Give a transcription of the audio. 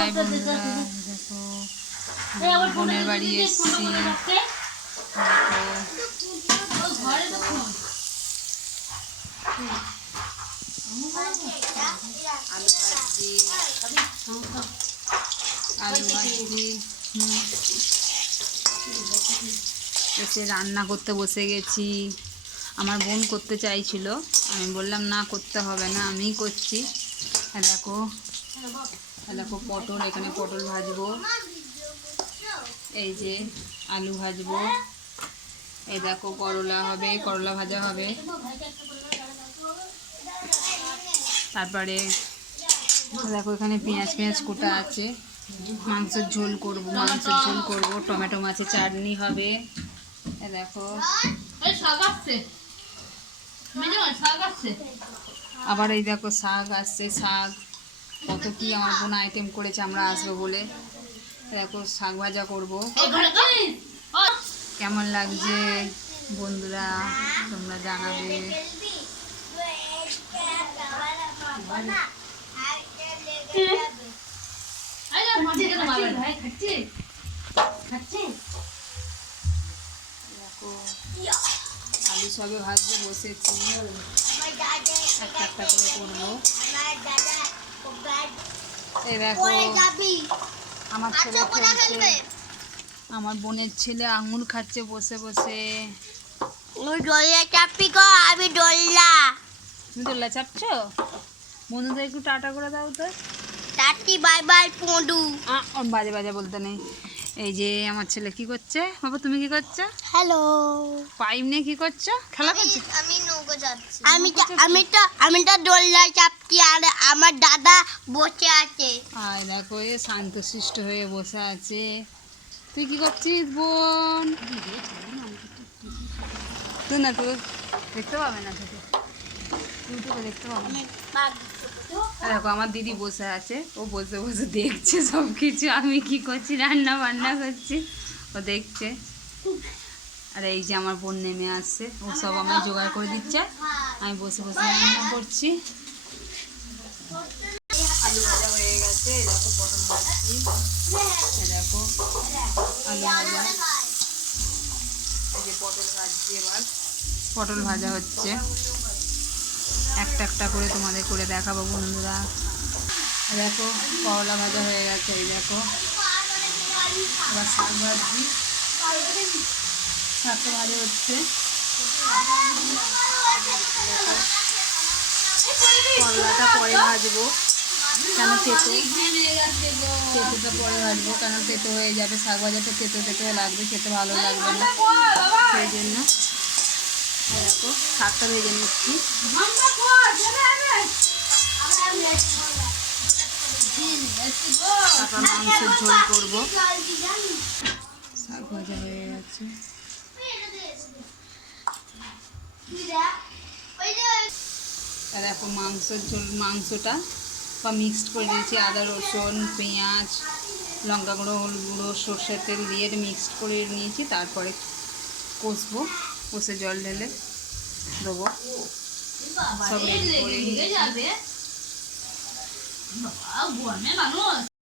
দেখো বোনের বাড়ি এসেছি। আলু ভাজি এসে রান্না করতে বসে গেছি। আমার বোন করতে চাইছিল, আমি বললাম না করতে হবে না, আমিই করছি। দেখো দেখো পটল, এখানে পটল ভাজবো, এই যে আলু ভাজবো, এই দেখো করলা হবে, করলা ভাজা হবে। তারপরে দেখো এখানে পেঁয়াজ কুটা আছে, মাংসের ঝোল করব, টমেটো মাছের চাটনি হবে। দেখো আবার এই দেখো শাক আসছে, শাক কত কি আমার বোন আইটেম করেছে আমরা আসবো বলে। দেখো শাক ভাজা করবো। কেমন লাগছে বন্ধুরা তোমরা জানাবে। আলু সবে ভাজতে বসেছি, একটা একটা করে করবো। এই দেখো আমার ছেলে খেলছে, আমার বোনের ছেলে আঙুর খাচ্ছে বসে বসে। আমি ডোল্লা। তুমি দোল্লা চাপছো? বন্ধুদের একটু টাটা করে দাও তো। টাটি বাই বাই পড়ু। বাজে বাজে বলতে নেই। এই যে আমার ছেলে কি করছে, বাবা তুমি কি করছো? হ্যালো। পাইপ নিয়ে কি করছো? খেলা করছো? আমি নৌকো যাচ্ছি। আমি তো দোল্লা চাপছি আর আমার দাদা বসে আছে। আয় দেখো এ শান্তশিষ্ট হয়ে বসে আছে। তুই কি করছিস বোন? তুই না তুই দেখতে পাবে না, তোকে ইউটিউবে দেখতে পাবে না। দেখো আমার দিদি বসে আছে, ও বসে বসে দেখছে সব কিছু, আমি কি করছি, রান্না বান্না করছি, ও দেখছে। আর এই যে আমার বোন নেমে আসছে, ও সব আমায় জোগাড় করে দিচ্ছে, আমি বসে বসে রান্না করছি। আলু ভাজা হয়ে গেছে, দেখো পটল ভাজছি, দেখো আলু ভাজা, এই যে পটল ভাজছি, এবার পটল ভাজা হচ্ছে। একটা একটা করে তোমাদের করে দেখাবো বন্ধুরা। দেখো করলা ভাজা হয়ে গেছে, এই দেখো এবার শাক ভাজছি, শাকটা ভাজা হচ্ছে। করলাটা পরে ভাজবো, কেন তেঁতোটা পরে ভাজবো, কেন তেঁতো হয়ে যাবে, শাক ভাজাটা তেঁতো লাগবে, খেতে ভালো লাগবে না, সেই জন্য। দেখো শাকটা ভেজে নিচ্ছি। তারপর মাংসের ঝোল করবো। শাক ভাজা হয়ে গেছে, দেখো মাংসের ঝোল, মাংসটা বা মিক্সড করে দিয়েছি, আদা রসুন পেঁয়াজ লঙ্কা গুঁড়ো হলুদ গুঁড়ো সর্ষের তেল দিয়ে মিক্সড করে নিয়েছি। তারপরে কষবো, কষে জল ঢেলে দেবো, সব রেডি করে নিয়েছি।